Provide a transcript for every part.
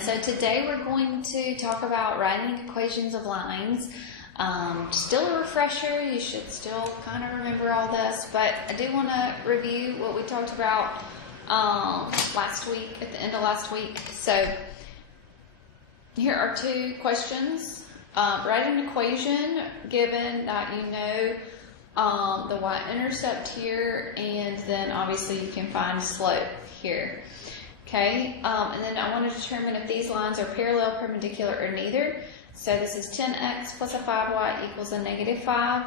So today we're going to talk about writing equations of lines. Still a refresher, you should still kind of remember all this, but I do want to review what we talked about last week, at the end of last week. So here are two questions. Write an equation given that you know the y-intercept here, and then obviously you can find slope here. Okay, and then I want to determine if these lines are parallel, perpendicular, or neither. So this is 10x plus a 5y equals a negative 5,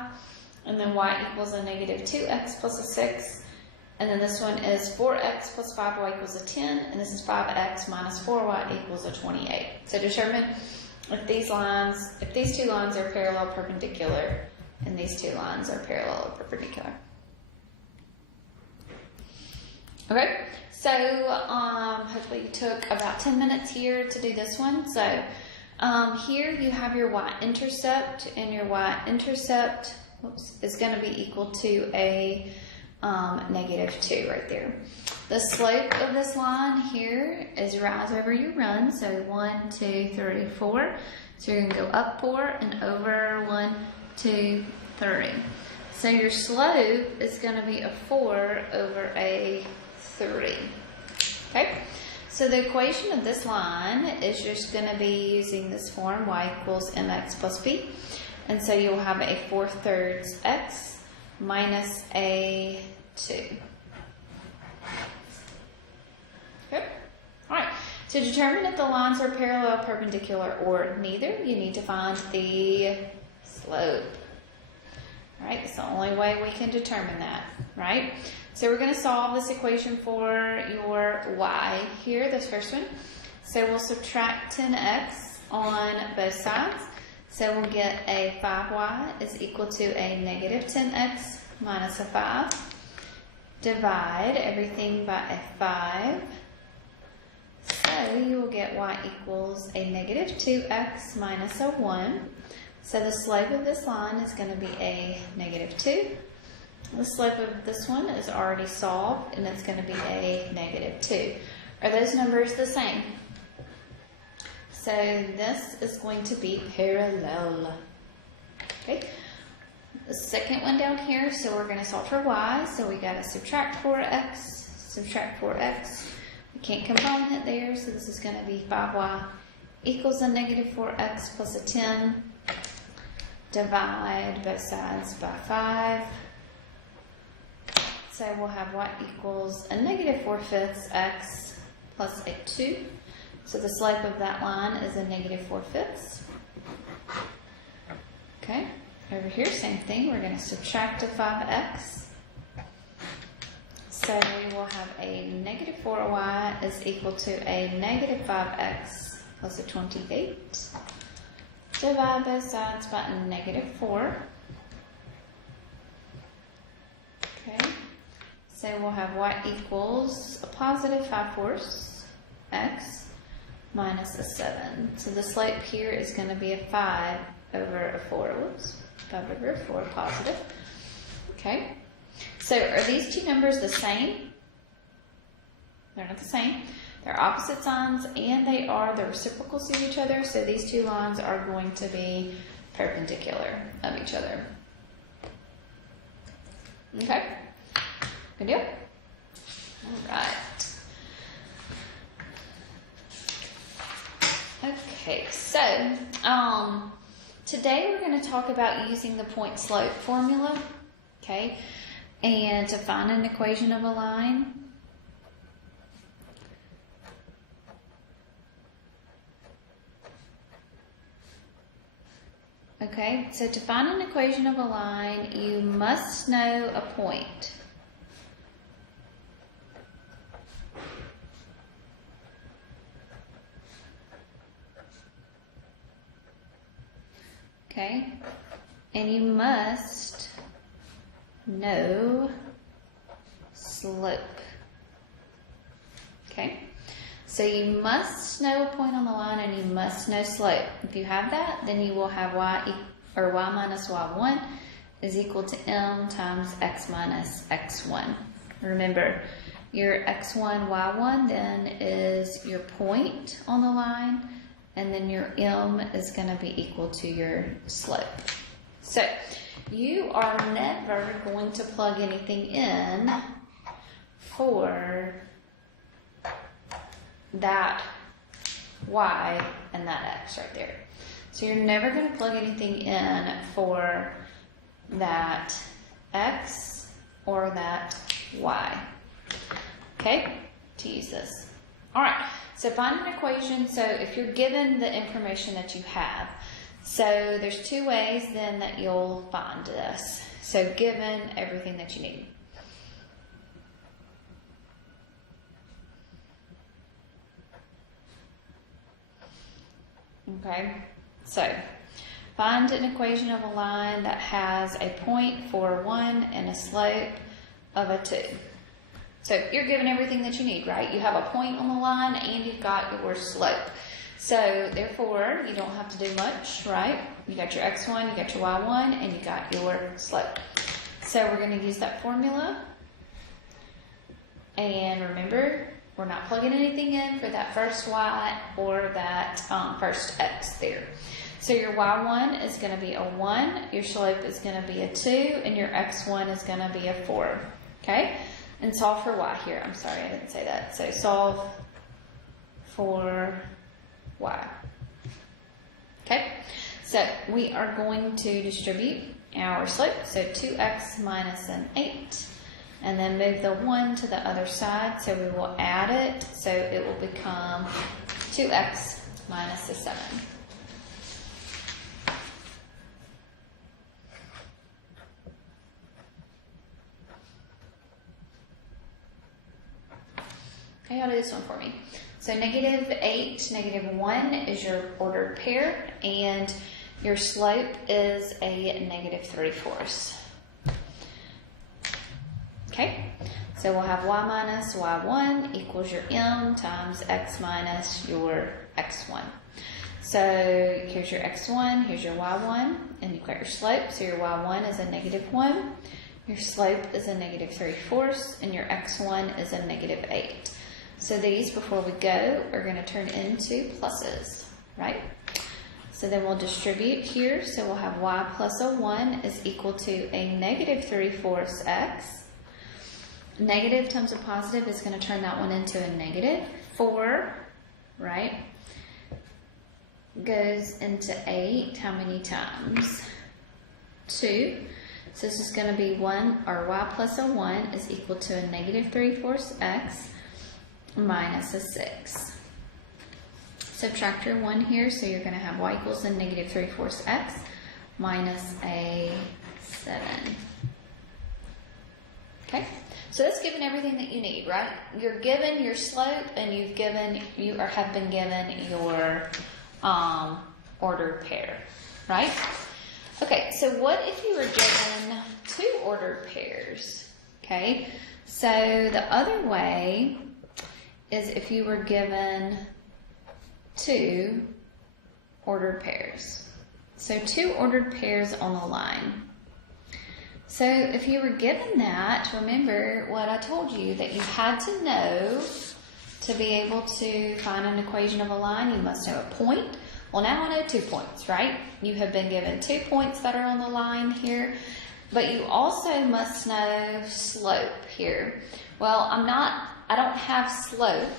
and then y equals a negative 2x plus a 6, and then this one is 4x plus 5y equals a 10, and this is 5x minus 4y equals a 28. So determine if these two lines are parallel, perpendicular, and these two lines are parallel or perpendicular. Okay, so hopefully you took about 10 minutes here to do this one. So here you have your y-intercept, and your y-intercept is going to be equal to a negative 2 right there. The slope of this line here is rise over your run, so 1, 2, 3, 4. So you're going to go up 4 and over 1, 2, 3. So your slope is going to be a 4 over a 3. Okay, so the equation of this line is just going to be using this form, y equals mx plus b. And so you'll have a 4/3 x minus a 2. Okay, all right. To determine if the lines are parallel, perpendicular, or neither, you need to find the slope. All right, it's the only way we can determine that, right? So we're going to solve this equation for your y here, this first one. So we'll subtract 10x on both sides. So we'll get a 5y is equal to a negative 10x minus a 5. Divide everything by a 5. So you will get y equals a negative 2x minus a 1. So the slope of this line is going to be a negative 2. The slope of this one is already solved, and it's going to be a negative 2. Are those numbers the same? So this is going to be parallel. Okay. The second one down here, so we're going to solve for y. So we got to subtract 4x, subtract 4x. We can't combine it there, so this is going to be 5y equals a negative 4x plus a 10. Divide both sides by 5. So we'll have y equals a negative 4/5 x plus a 2. So the slope of that line is a negative 4/5. Okay, over here, same thing. We're going to subtract a 5x. So we will have a negative 4y is equal to a negative 5x plus a 28. Divide both sides by a negative 4. Okay. So we'll have y equals a positive 5/4 x minus a 7. So the slope here is going to be a 5 over a 4. Whoops, 5 over a 4 positive. Okay. So are these two numbers the same? They're not the same. They're opposite signs, and they are the reciprocals of each other. So these two lines are going to be perpendicular of each other. Okay. Good deal? All right. Okay, so today we're going to talk about using the point slope formula, okay, and to find an equation of a line. Okay, so to find an equation of a line, you must know a point. Okay, and you must know slope. Okay, so you must know a point on the line, and you must know slope. If you have that, then you will have y minus y1 is equal to m times x minus x1. Remember, Your x1, y1 then is your point on the line. and then your M is going to be equal to your slope. So you are never going to plug anything in for that Y and that X right there. So you're never going to plug anything in for that X or that Y, okay, to use this. All right, so find an equation. So if you're given the information that you have, so there's two ways then that you'll find this. So given everything that you need. Okay, so find an equation of a line that has a point for 1 and a slope of a 2. So you're given everything that you need, right? You have a point on the line and you've got your slope. So therefore, you don't have to do much, right? You got your x1, you got your y1, and you got your slope. So we're going to use that formula. And remember, we're not plugging anything in for that first y or that first x there. So your y1 is going to be a 1, your slope is going to be a 2, and your x1 is going to be a 4. Okay? And solve for y here. I'm sorry, I didn't say that. So solve for y. Okay? So we are going to distribute our slope. So 2x minus an 8. And then move the 1 to the other side. So we will add it. So it will become 2x minus a 7. Okay, y'all do this one for me. So negative 8, negative 1 is your ordered pair, and your slope is a negative 3/4. Okay, so we'll have y minus y1 equals your m times x minus your x1. So here's your x1, here's your y1, and you've got your slope. So your y1 is a negative 1, your slope is a negative 3/4, and your x1 is a negative 8. So these, before we go, are going to turn into pluses, right? So then we'll distribute here. So we'll have y plus a 1 is equal to a negative 3/4 x. Negative times a positive is going to turn that one into a negative. 4, right, goes into 8 how many times? 2. So this is going to be 1, or y plus a 1 is equal to a negative 3/4 x minus a 6. Subtract your 1 here, so you're going to have y equals a negative 3/4 x minus a 7. Okay, so that's given everything that you need, right? You're given your slope, and you have been given your ordered pair, right? Okay, so what if you were given 2 ordered pairs? Okay, so the other way is if you were given 2 ordered pairs. So 2 ordered pairs on the line. So if you were given that, remember what I told you, that you had to know to be able to find an equation of a line, you must know a point. Well, now I know 2 points, right? You have been given 2 points that are on the line here, but you also must know slope here. Well, I don't have slope,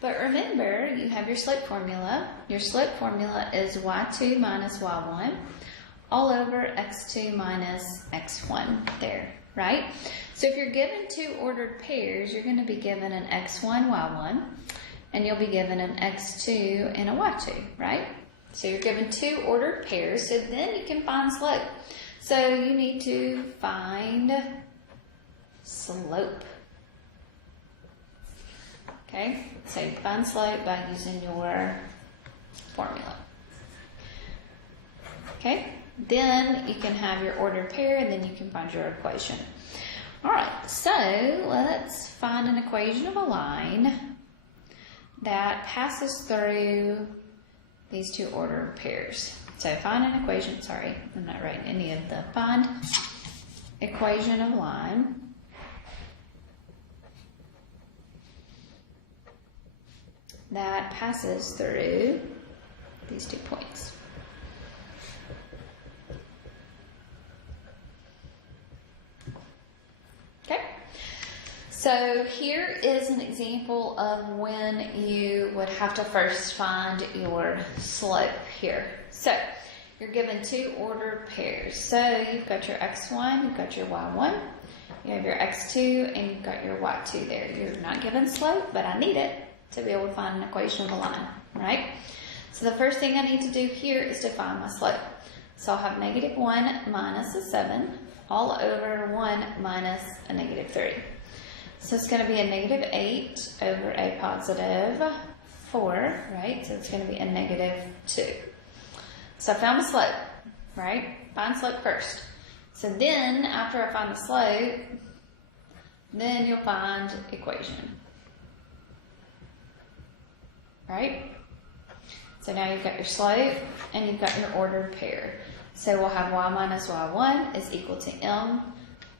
but remember, you have your slope formula. Your slope formula is y2 minus y1 all over x2 minus x1 there, right? So if you're given 2 ordered pairs, you're going to be given an x1, y1, and you'll be given an x2 and a y2, right? So you're given 2 ordered pairs, so then you can find slope. So you need to find slope. Okay, so you find slope by using your formula. Okay, then you can have your ordered pair, and then you can find your equation. All right, so let's find an equation of a line that passes through these 2 ordered pairs. So find an equation, sorry, I'm not writing any of the, find equation of line that passes through these 2 points. Okay, so here is an example of when you would have to first find your slope here. So you're given 2 ordered pairs. So you've got your x1, you've got your y1, you have your x2, and you've got your y2 there. You're not given slope, but I need it to be able to find an equation of a line, right? So the first thing I need to do here is to find my slope. So I'll have -1 minus a 7 all over 1 minus a -3. So it's going to be a -8 over a positive 4, right? So it's going to be a -2. So I found the slope, right? Find slope first. So then, after I find the slope, then you'll find equation. Right? So now you've got your slope and you've got your ordered pair. So we'll have y minus y1 is equal to m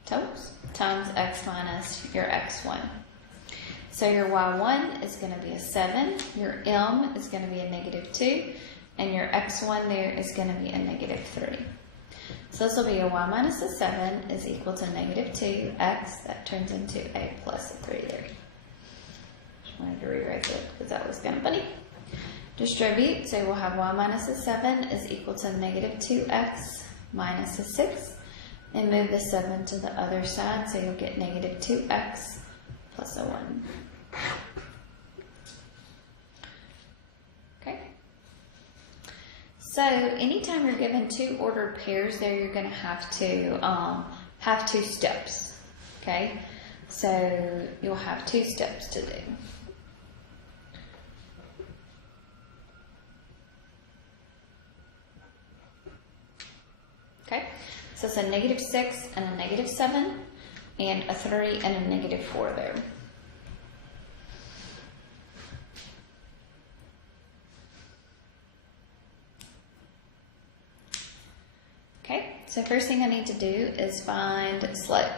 times x minus your x1. So your y1 is going to be a 7, your m is going to be a -2, and your x1 there is going to be a -3. So this will be a y minus a 7 is equal to -2x. That turns into a plus a 3 there. Just wanted to rewrite it because that was kind of funny. Distribute, so we'll have y minus a 7 is equal to -2x minus a 6. And move the 7 to the other side, so you'll get -2x plus a 1. Okay. So anytime you're given 2 ordered pairs there, you're going to have 2 steps. Okay. So you'll have 2 steps to do. Okay. So it's a -6 and a -7 and a 3 and a -4 there. Okay, so first thing I need to do is find slope.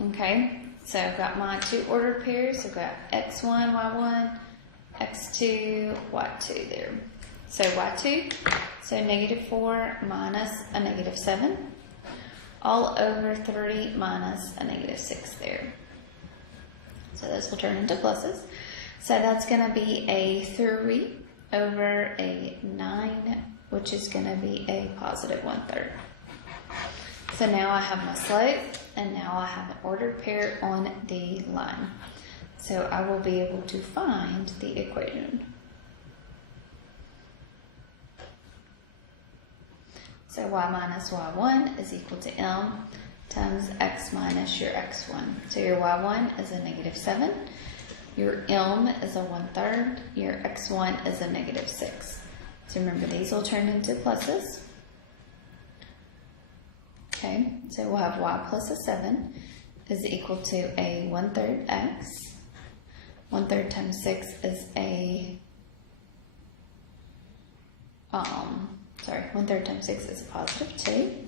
Okay, so I've got my 2 ordered pairs. I've got x1, y1, x2, y2 there. So y2, so -4 minus a -7, all over 3 minus a -6 there. So those will turn into pluses. So that's going to be a 3 over a 9, which is going to be a positive 1/3. So now I have my slope, and now I have an ordered pair on the line. So I will be able to find the equation. So y minus y1 is equal to m times x minus your x1. So your y1 is a -7, your m is a 1/3, your x1 is a -6. So remember, these will turn into pluses. Okay, so we'll have y plus a 7 is equal to a 1/3 x. 1/3 times 6 is a 1/3 times 6 is a positive 2.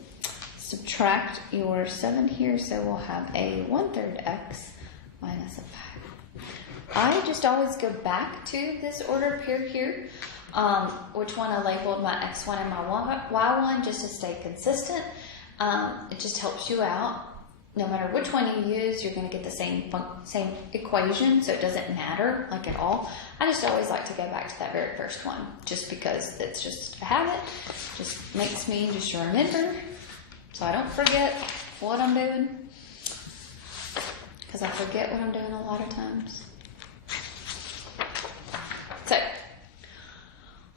Subtract your 7 here, so we'll have a 1/3 x minus a 5. I just always go back to this ordered pair here, which one I labeled my x1 and my y1, just to stay consistent. It just helps you out. No matter which one you use, you're going to get the same equation, so it doesn't matter like at all. I just always like to go back to that very first one, just because it's just a habit. Just makes me just remember, so I don't forget what I'm doing, because I forget what I'm doing a lot of times. So,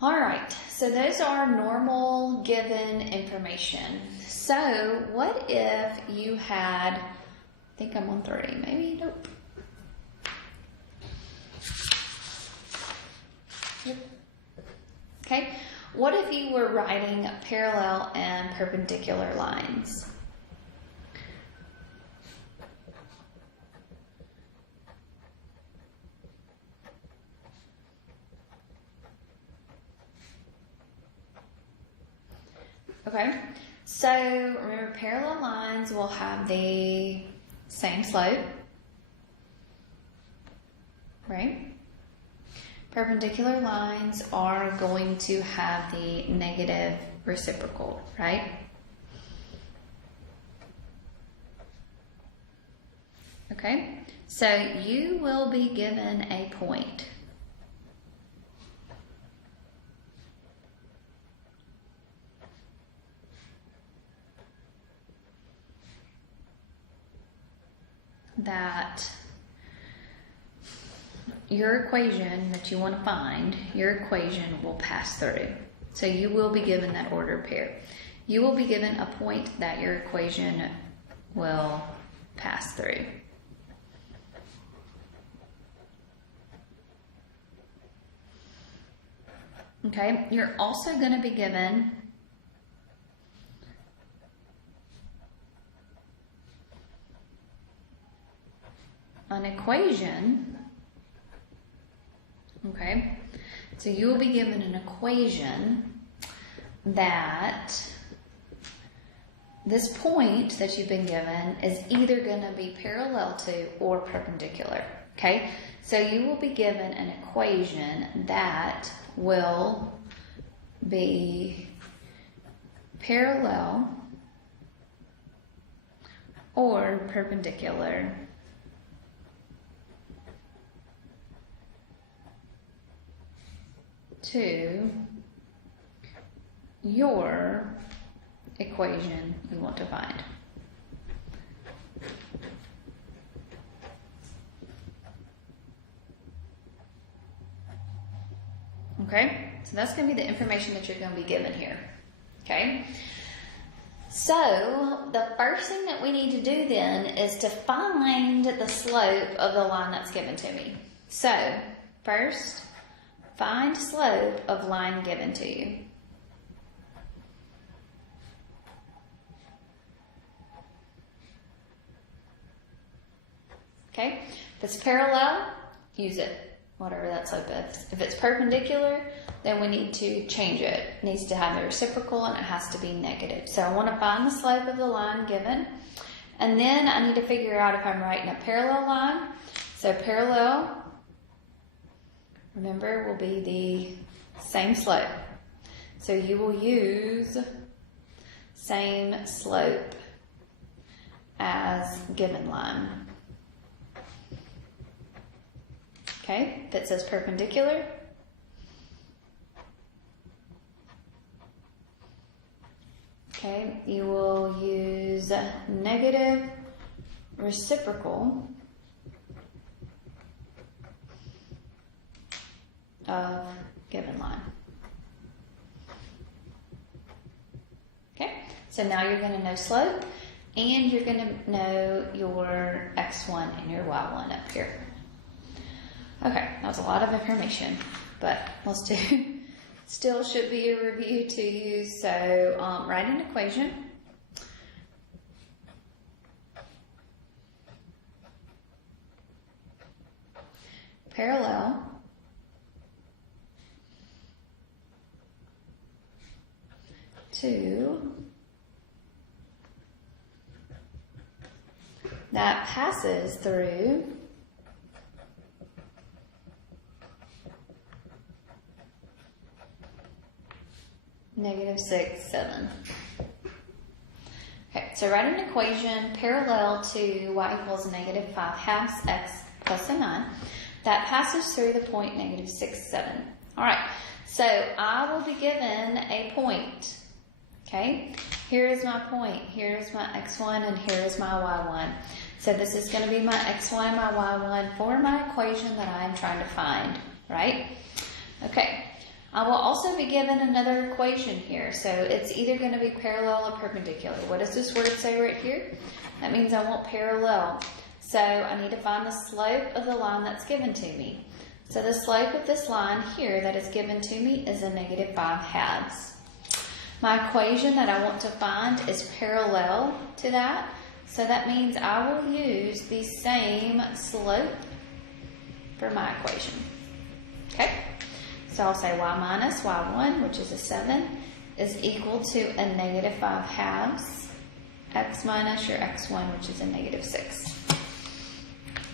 all right. So those are normal given information. So what if you had, I think I'm on 3, maybe, nope. Yep. Okay, what if you were writing parallel and perpendicular lines? Okay, so remember, parallel lines will have the same slope, right? perpendicular lines are going to have the negative reciprocal, right? Okay, so you will be given a point. That your equation that you want to find, your equation will pass through. So you will be given that ordered pair. You will be given a point that your equation will pass through. Okay, you're also going to be given an equation. Okay, so you will be given an equation that this point that you've been given is either going to be parallel to or perpendicular. Okay, so you will be given an equation that will be parallel or perpendicular to your equation you want to find. Okay, so that's going to be the information that you're going to be given here. Okay, so the first thing that we need to do then is to find the slope of the line that's given to me. So first, find slope of line given to you. Okay, if it's parallel, use it, whatever that slope is. If it's perpendicular, then we need to change it. It needs to have a reciprocal and it has to be negative. So I want to find the slope of the line given, and then I need to figure out if I'm writing a parallel line. So parallel, remember, will be the same slope. So you will use same slope as given line. Okay, if it says perpendicular, okay, you will use negative reciprocal of given line. Okay, so now you're going to know slope and you're going to know your x1 and your y1 up here. Okay, that was a lot of information, but let's do, still should be a review to you. So write an equation. Parallel to that passes through -6, 7. Okay, so write an equation parallel to y equals -5/2 x plus a 9 that passes through the point -6, 7. All right, so I will be given a point. Okay, here is my point, here is my x1, and here is my y1. So this is going to be my x1 and my y1 for my equation that I am trying to find, right? Okay. I will also be given another equation here. So it's either going to be parallel or perpendicular. What does this word say right here? That means I want parallel. So I need to find the slope of the line that's given to me. So the slope of this line here that is given to me is a -5/2. My equation that I want to find is parallel to that. So that means I will use the same slope for my equation. Okay? So I'll say y minus y1, which is a 7, is equal to a -5/2 x minus your x1, which is a -6.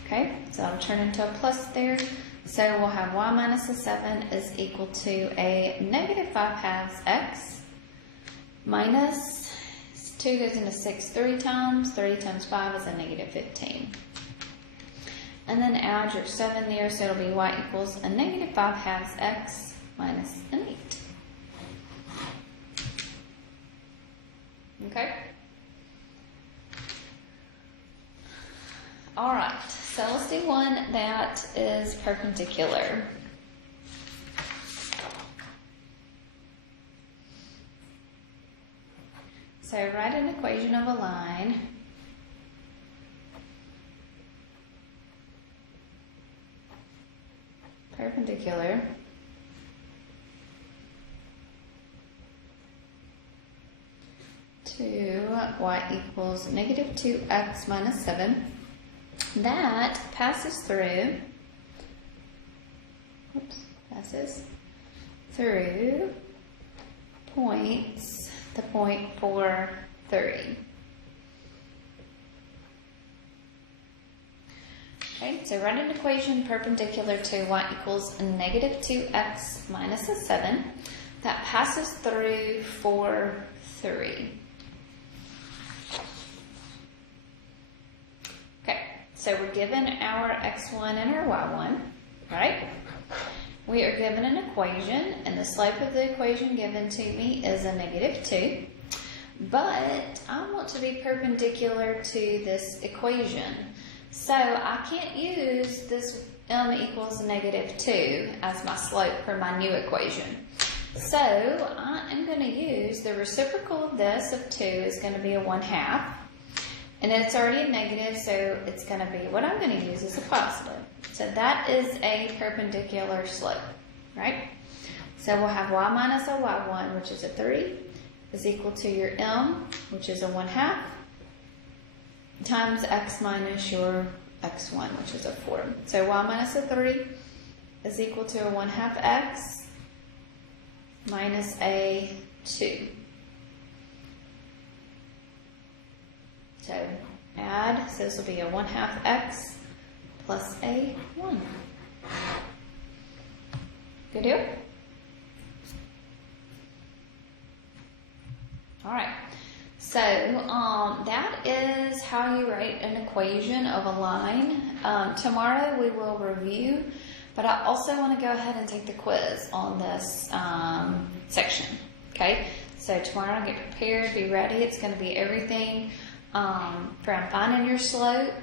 Okay, so I'll turn into a plus there. So we'll have y minus a 7 is equal to a negative 5 halves x minus 2 goes into 6 3 times. 3 times 5 is a negative 15. And then add your 7 there, so it'll be y equals a negative 5 halves x minus an 8. Okay? Alright, so let's do one that is perpendicular. So write an equation of a line. Perpendicular to y equals negative 2x minus 7. That passes through points, the point 4, 30. Okay, so write an equation perpendicular to y equals negative 2x minus a 7 that passes through 4, 3. Okay, so we're given our x1 and our y1, right? We are given an equation, and the slope of the equation given to me is a negative 2. But I want to be perpendicular to this equation. So I can't use this m equals negative 2 as my slope for my new equation. So I am going to use the reciprocal of this of 2 is going to be a 1/2. And it's already a negative, so it's going to be, what I'm going to use is a positive. So that is a perpendicular slope, right? So we'll have y minus a y1, which is a 3, is equal to your m, which is a 1/2, times x minus your x1, which is a 4. So y minus a 3 is equal to a 1/2 x minus a 2. So add, so this will be a 1/2 x plus a 1. Good deal? All right. So that is how you write an equation of a line. Tomorrow we will review, but I also want to go ahead and take the quiz on this section. Okay? So tomorrow get prepared, be ready. It's going to be everything from finding your slope,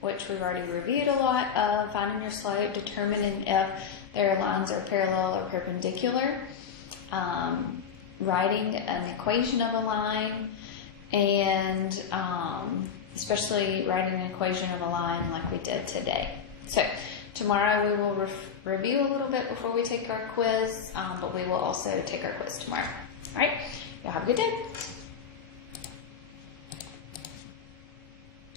which we've already reviewed a lot of, finding your slope, determining if their lines are parallel or perpendicular, writing an equation of a line, and especially writing an equation of a line like we did today. So tomorrow we will review a little bit before we take our quiz, but we will also take our quiz tomorrow. All right, y'all have a good day.